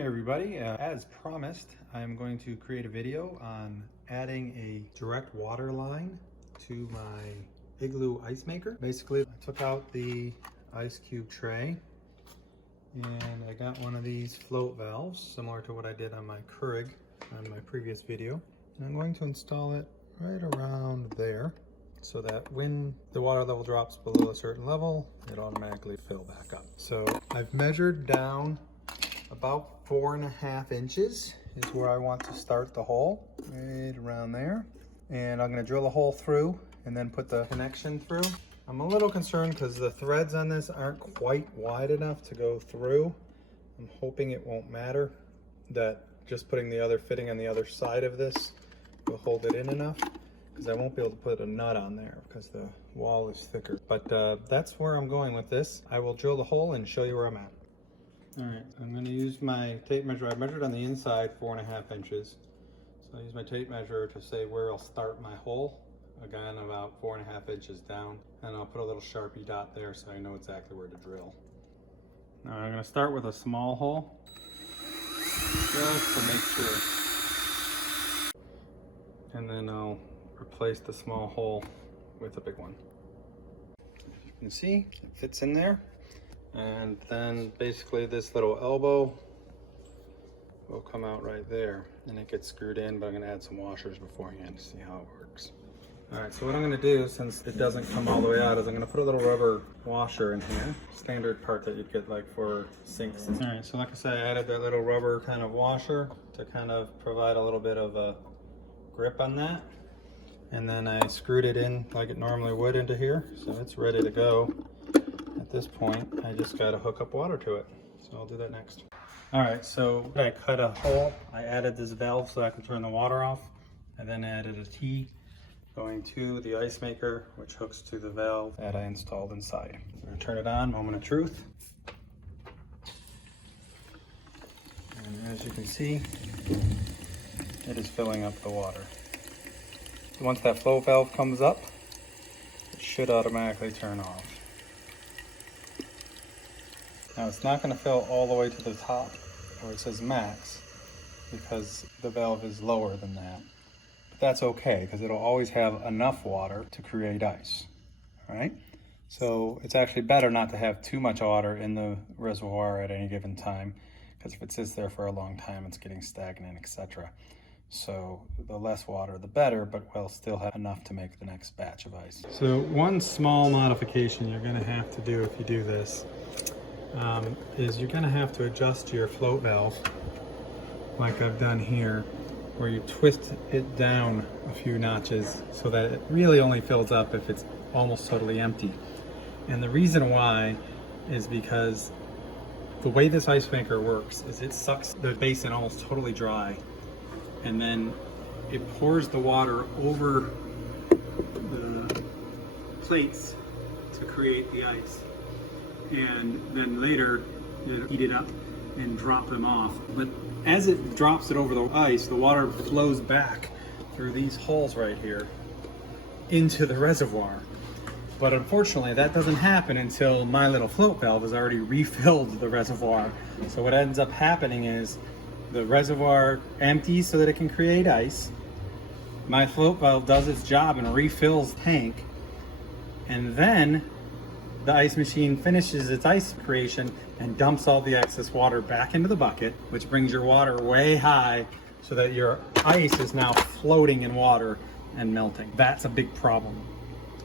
Hey everybody, as promised, I'm going to create a video on adding a direct water line to my Igloo ice maker. Basically, I took out the ice cube tray and I got one of these float valves, similar to what I did on my Keurig on my previous video. And I'm going to install it right around there so that when the water level drops below a certain level, it automatically fill back up. So I've measured down about 4.5 inches is where I want to start the hole, right around there. And I'm gonna drill a hole through and then put the connection through. I'm a little concerned because the threads on this aren't quite wide enough to go through. I'm hoping it won't matter, that just putting the other fitting on the other side of this will hold it in enough, because I won't be able to put a nut on there because the wall is thicker. But that's where I'm going with this. I will drill the hole and show you where I'm at. All right, I'm going to use my tape measure. I measured on the inside 4.5 inches. So I use my tape measure to say where I'll start my hole. Again, about 4.5 inches down. And I'll put a little Sharpie dot there so I know exactly where to drill. Now I'm going to start with a small hole, just to make sure. And then I'll replace the small hole with a big one. As you can see, it fits in there. And then basically this little elbow will come out right there and it gets screwed in, but I'm going to add some washers beforehand to see how it works. All right, so what I'm going to do, since it doesn't come all the way out, is I'm going to put a little rubber washer in here, standard part that you'd get like for sinks. All right, so like I said, I added that little rubber kind of washer to kind of provide a little bit of a grip on that. And then I screwed it in like it normally would into here, so it's ready to go. At this point, I just got to hook up water to it. So I'll do that next. All right, so I cut a hole. I added this valve so I can turn the water off. I then added a T going to the ice maker, which hooks to the valve that I installed inside. I'm going to turn it on, moment of truth. And as you can see, it is filling up the water. Once that flow valve comes up, it should automatically turn off. Now it's not going to fill all the way to the top where it says max, because the valve is lower than that. But that's okay, because it'll always have enough water to create ice. All right? So it's actually better not to have too much water in the reservoir at any given time, because if it sits there for a long time, it's getting stagnant, etc. So the less water, the better, but we'll still have enough to make the next batch of ice. So one small modification you're going to have to do if you do this is you're going to have to adjust your float valve like I've done here, where you twist it down a few notches so that it really only fills up if it's almost totally empty. And the reason why is because the way this ice maker works is it sucks the basin almost totally dry, and then it pours the water over the plates to create the ice. And then later you heat it up and drop them off. But as it drops it over the ice, the water flows back through these holes right here into the reservoir. But unfortunately, that doesn't happen until my little float valve has already refilled the reservoir. So what ends up happening is the reservoir empties so that it can create ice. My float valve does its job and refills the tank. And then the ice machine finishes its ice creation and dumps all the excess water back into the bucket, which brings your water way high so that your ice is now floating in water and melting. That's a big problem.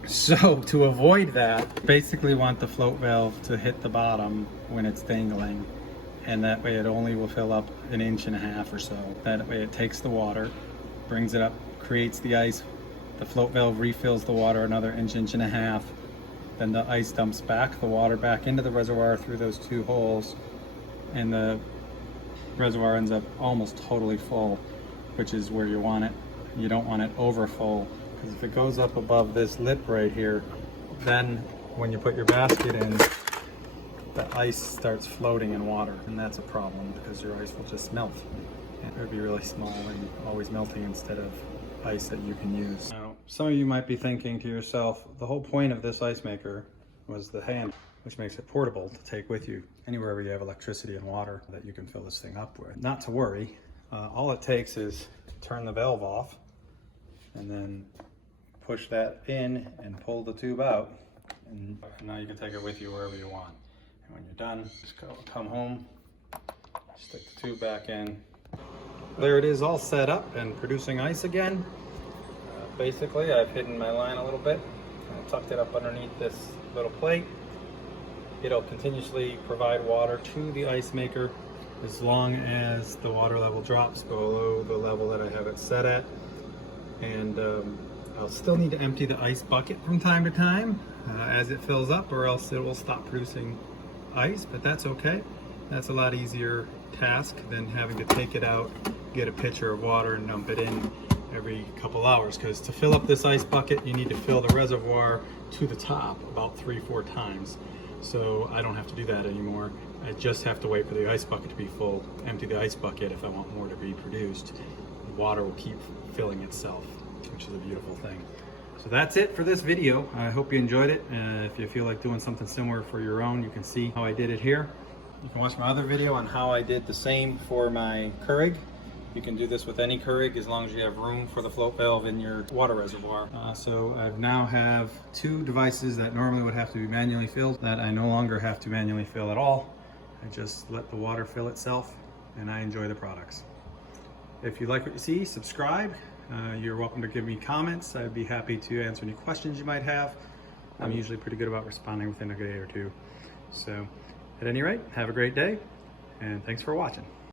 So to avoid that, basically want the float valve to hit the bottom when it's dangling, and that way it only will fill up 1.5 inches or so. That way it takes the water, brings it up, creates the ice, the float valve refills the water another 1.5 inches. Then the ice dumps back the water back into the reservoir through those two holes, and the reservoir ends up almost totally full, which is where you want it. You don't want it over full, because if it goes up above this lip right here, then when you put your basket in, the ice starts floating in water, and that's a problem because your ice will just melt. It would be really small and always melting instead of ice that you can use. Now, some of you might be thinking to yourself, the whole point of this ice maker was the hand. which makes it portable to take with you anywhere where you have electricity and water that you can fill this thing up with. Not to worry, all it takes is turn the valve off and then push that in and pull the tube out, and now you can take it with you wherever you want. And when you're done, just come home, stick the tube back in. There it is, all set up and producing ice again. Basically, I've hidden my line a little bit. I tucked it up underneath this little plate. It'll continuously provide water to the ice maker as long as the water level drops below the level that I have it set at. And I'll still need to empty the ice bucket from time to time as it fills up, or else it will stop producing ice, but that's okay. That's a lot easier task than having to take it out, get a pitcher of water and dump it in every couple hours, because to fill up this ice bucket you need to fill the reservoir to the top about 3-4 times. So I don't have to do that anymore. I just have to wait for the ice bucket to be full, empty the ice bucket if I want more to be produced. The water will keep filling itself, which is a beautiful thing. So that's it for this video. I hope you enjoyed it. If you feel like doing something similar for your own, you can see how I did it here. You can watch my other video on how I did the same for my Keurig. You can do this with any Keurig as long as you have room for the float valve in your water reservoir. So I now have 2 devices that normally would have to be manually filled that I no longer have to manually fill at all. I just let the water fill itself and I enjoy the products. If you like what you see, subscribe. You're welcome to give me comments. I'd be happy to answer any questions you might have. I'm usually pretty good about responding within a day or two. So at any rate, have a great day and thanks for watching.